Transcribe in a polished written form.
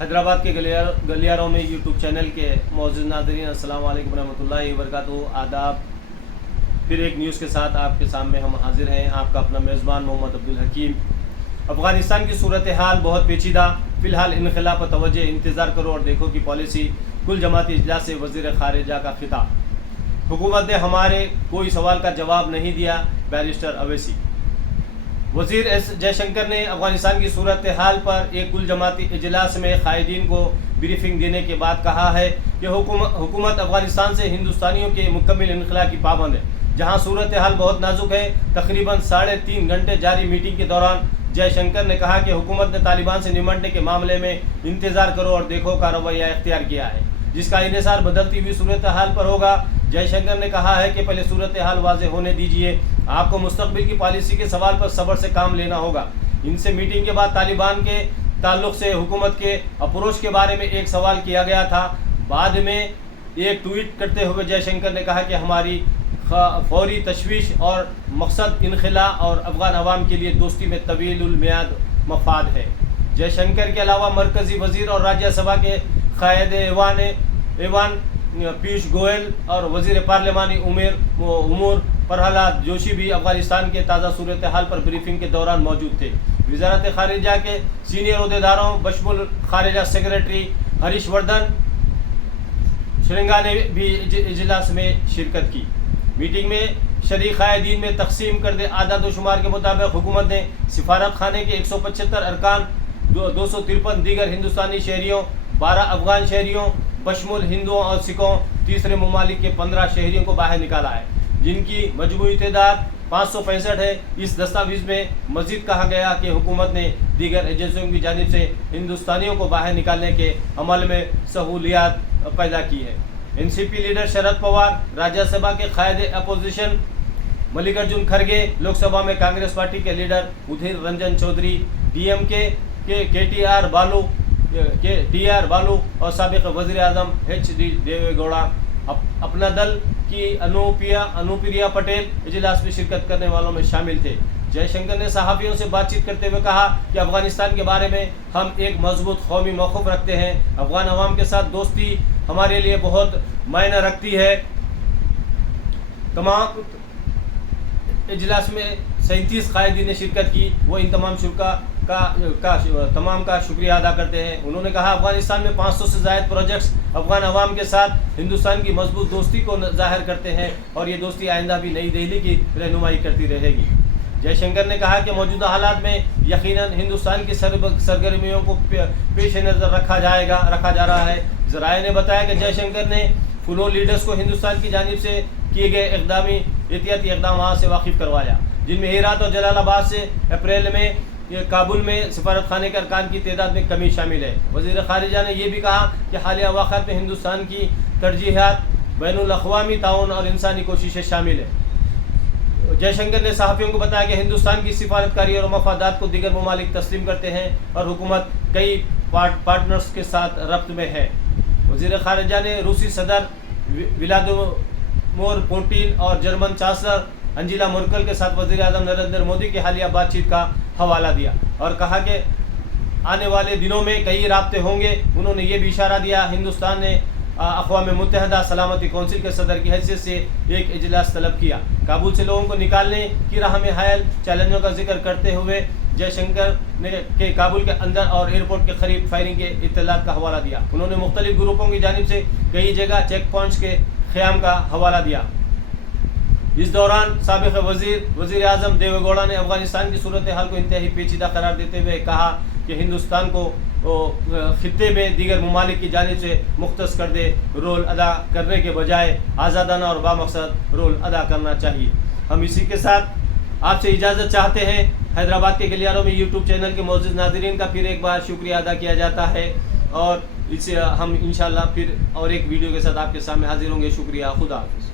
حیدرآباد کے گلیاروں میں YouTube channel کے معزز ناظرین، السلام علیکم ورحمۃ اللہ وبرکاتہ۔ آداب۔ پھر ایک نیوز کے ساتھ آپ کے سامنے ہم حاضر ہیں، آپ کا اپنا میزبان محمد عبدالحکیم۔ افغانستان کی صورتحال بہت پیچیدہ، فی الحال انخلا پر توجہ، انتظار کرو اور دیکھو کی پالیسی، کل جماعتی اجلاس سے وزیر خارجہ کا خطاب۔ حکومت نے ہمارے کوئی سوال کا جواب نہیں دیا، بیرسٹر اویسی۔ وزیر ایس جے شنکر نے افغانستان کی صورتحال پر ایک کل جماعتی اجلاس میں قائدین کو بریفنگ دینے کے بعد کہا ہے کہ حکومت افغانستان سے ہندوستانیوں کے مکمل انخلا کی پابند ہے۔ جہاں صورتحال بہت نازک ہے، تقریباً 3.5 گھنٹے جاری میٹنگ کے دوران جے شنکر نے کہا کہ حکومت نے طالبان سے نمٹنے کے معاملے میں انتظار کرو اور دیکھو کا رویہ اختیار کیا ہے، جس کا انحصار بدلتی ہوئی صورتحال پر ہوگا۔ جے شنکر نے کہا ہے کہ پہلے صورتحال واضح ہونے دیجیے، آپ کو مستقبل کی پالیسی کے سوال پر صبر سے کام لینا ہوگا۔ ان سے میٹنگ کے بعد طالبان کے تعلق سے حکومت کے اپروچ کے بارے میں ایک سوال کیا گیا تھا۔ بعد میں ایک ٹویٹ کرتے ہوئے جے شنکر نے کہا کہ ہماری فوری تشویش اور مقصد انخلا اور افغان عوام کے لیے دوستی میں طویل المیعاد مفاد ہے۔ جے شنکر کے علاوہ مرکزی وزیر اور راجیہ سبھا کے قائد ایوان پیوش گوئل اور وزیر پارلیمانی امور پرہلاد جوشی بھی افغانستان کے تازہ صورتحال پر بریفنگ کے دوران موجود تھے۔ وزارت خارجہ کے سینئر عہدیداروں بشمول خارجہ سیکریٹری ہریش وردھن شرنگا نے بھی اجلاس میں شرکت کی۔ میٹنگ میں شریک قائدین میں تقسیم کردہ اعداد و شمار کے مطابق حکومت نے سفارت خانے کے 175 ارکان، 253 دیگر ہندوستانی شہریوں، 12 افغان شہریوں بشمول ہندوؤں اور سکھوں، تیسرے ممالک کے 15 شہریوں کو باہر نکالا ہے، جن کی مجموعی تعداد 565 ہے۔ اس دستاویز میں مزید کہا گیا کہ حکومت نے دیگر ایجنسیوں کی جانب سے ہندوستانیوں کو باہر نکالنے کے عمل میں سہولیات پیدا کی ہے۔ N C P leader Sharad Pawar, Rajya Sabha کے قائد اپوزیشن ملک ارجن کھرگے، لوک سبھا میں کانگریس پارٹی کے leader Adhir Ranjan Chowdhury, D M K T R Baalu اور سابق وزیر اعظم ایچ ڈی دیوے گوڑا، اپنا دل کی انوپریا پٹیل اجلاس میں شرکت کرنے والوں میں شامل تھے۔ جے شنکر نے صحافیوں سے بات چیت کرتے ہوئے کہا کہ افغانستان کے بارے میں ہم ایک مضبوط قومی موقف رکھتے ہیں۔ افغان عوام کے ساتھ دوستی ہمارے لیے بہت معنی رکھتی ہے۔ تمام اجلاس میں 37 قائدین نے شرکت کی، وہ ان تمام کا شکریہ ادا کرتے ہیں۔ انہوں نے کہا افغانستان میں 500 سے زائد پروجیکٹس افغان عوام کے ساتھ ہندوستان کی مضبوط دوستی کو ظاہر کرتے ہیں اور یہ دوستی آئندہ بھی نئی دہلی کی رہنمائی کرتی رہے گی۔ جے شنکر نے کہا کہ موجودہ حالات میں یقیناً ہندوستان کی سرگرمیوں کو پیش نظر رکھا جا رہا ہے۔ ذرائع نے بتایا کہ جے شنکر نے فلور لیڈرز کو ہندوستان کی جانب سے کیے گئے احتیاطی اقدامات سے واقف کروایا، جن میں ہیرات اور جلال آباد سے اپریل میں کابل میں سفارت خانے کے ارکان کی تعداد میں کمی شامل ہے۔ وزیر خارجہ نے یہ بھی کہا کہ حالیہ واقعات میں ہندوستان کی ترجیحات، بین الاقوامی تعاون اور انسانی کوششیں شامل ہیں۔ جے شنکر نے صحافیوں کو بتایا کہ ہندوستان کی سفارتکاری اور مفادات کو دیگر ممالک تسلیم کرتے ہیں اور حکومت کئی پارٹنرز کے ساتھ ربط میں ہے۔ وزیر خارجہ نے روسی صدر ولادیمیر پوٹین اور جرمن چانسلر انجیلا مرکل کے ساتھ وزیر اعظم نریندر مودی کی حالیہ بات چیت کا حوالہ دیا اور کہا کہ آنے والے دنوں میں کئی رابطے ہوں گے۔ انہوں نے یہ بھی اشارہ دیا ہندوستان نے اقوام متحدہ سلامتی کونسل کے صدر کی حیثیت سے ایک اجلاس طلب کیا۔ کابل سے لوگوں کو نکالنے کی راہ میں حائل چیلنجوں کا ذکر کرتے ہوئے جے شنکر نے کابل کے اندر اور ایئرپورٹ کے قریب فائرنگ کے اطلاعات کا حوالہ دیا۔ انہوں نے مختلف گروپوں کی جانب سے کئی جگہ چیک پوائنٹس کے قیام کا حوالہ دیا۔ اس دوران سابق وزیر اعظم دیوے گوڑا نے افغانستان کی صورتحال کو انتہائی پیچیدہ قرار دیتے ہوئے کہا کہ ہندوستان کو خطے میں دیگر ممالک کی جانب سے مختص کردہ رول ادا کرنے کے بجائے آزادانہ اور بامقصد رول ادا کرنا چاہیے۔ ہم اسی کے ساتھ آپ سے اجازت چاہتے ہیں۔ حیدرآباد کے گلیاروں میں یوٹیوب چینل کے معزز ناظرین کا پھر ایک بار شکریہ ادا کیا جاتا ہے اور اس سے ہم انشاءاللہ پھر اور ایک ویڈیو کے ساتھ آپ کے سامنے حاضر ہوں گے۔ شکریہ، خدا حافظ۔